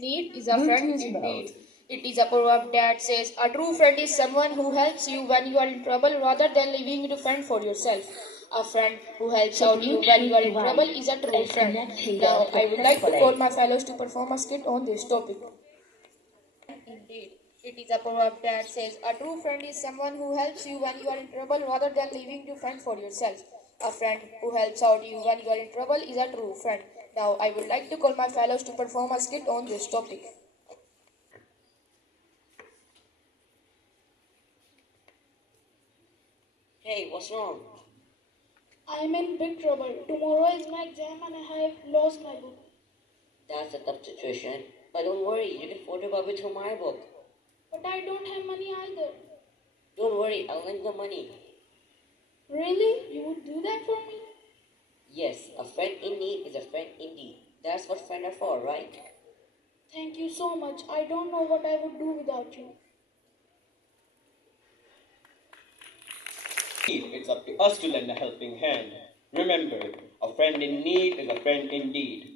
Need is a friend indeed. It is a proverb that says, a true friend is someone who helps you when you are in trouble rather than leaving you to fend for yourself. A friend who helps out you when you are in trouble is a true friend. Now, I would like to call my fellows to perform a skit on this topic. Indeed, it is a proverb that says, a true friend is someone who helps you when you are in trouble rather than leaving you to fend for yourself. A friend who helps out you when you are in trouble is a true friend. Now, I would like to call my fellows to perform a skit on this topic. Hey, what's wrong? I'm in big trouble. Tomorrow is my exam and I have lost my book. That's a tough situation. But don't worry, you can photocopy through my book. But I don't have money either. Don't worry, I'll lend the money. Really? You would do that for me? Yes, a friend in need is a friend indeed. That's what friends are for, right? Thank you so much. I don't know what I would do without you. It's up to us to lend a helping hand. Remember, a friend in need is a friend indeed.